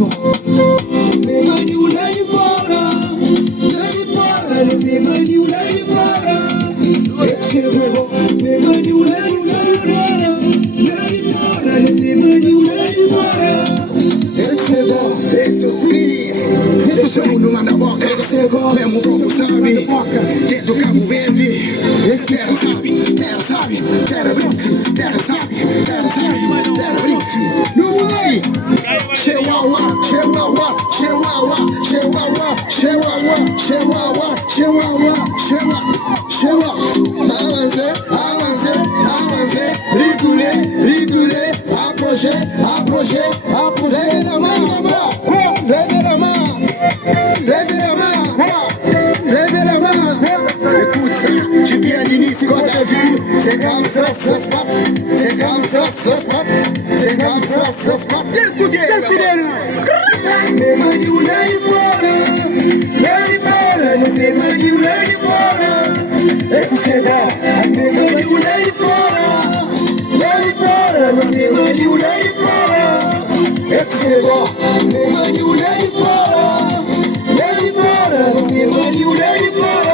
Manu. Mais Manu là du fort, laissez Manu là du fort. C'est bon, mais Manu là du fort, laissez Manu là du fort. C'est bon, Esse eu sim, deixa-mo numa na boca. Mesmo como sabe, que do Cabo Verde. Terra sabe, terra sabe, terra brinque, terra sabe, terra sabe, terra brinque. No way, Chihuahua, Chihuahua, Chihuahua, Chihuahua, Chihuahua, Chihuahua, Chihuahua, Chihuahua, Chihuahua. Avancez, avancez, avancez, reculez, reculez, approchez, approchez, approchez. Levez la main, levez la main, levez la main, levez la main. Écoute ça, tu viens d'Inis, Côte d'Azur, c'est comme ça se passe, c'est comme ça se passe, c'est comme ça se passe. Quel coup d'œil, mais Manu là du fort, laissez Manu là du fort. C'est bon, mais Manu là du fort, laissez Manu là du fort. C'est bon, mais Manu là du fort, laissez Manu là du fort.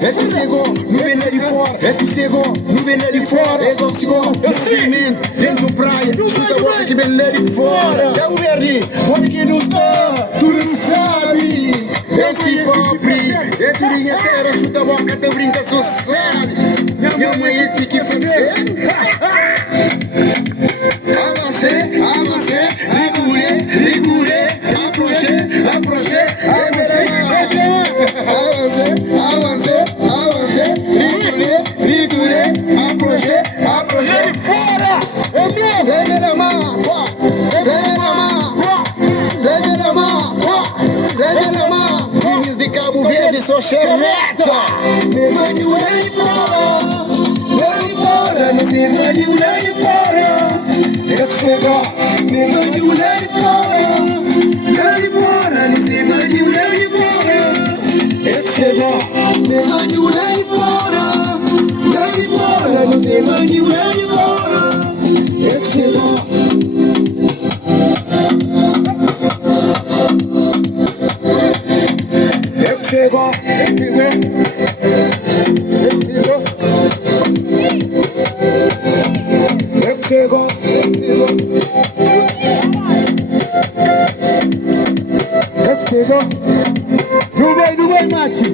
é que chegou, no Belé de Fora, é que chegou, no Belé de Fora, é que chegou, no cimento, dentro da praia, chuta a bola que Belé de Fora, é o verde, onde que não está, tudo sabe, esse pobre, é turinha terra, chuta a boca, te brinca, só sabe, minha mãe esse que faz avancez, avancez, rigourer, rigourer, approchez, approchez, avancez, avancez, avancez, rigourer, rigourer, approchez, approchez, fora, é meu, levez la main, levez la main, levez la main, levez la main, Minas de Cabo Verde, sou xereta, mais Manu là du fort, laissez Manu là du fort. C'est bon, mais Manu là du fort, laissez Manu là du fort. C'est bon, mais Manu là du fort, laissez Manu là du fort. C'est bon. C'est bon, Chegou. No meio, Mati.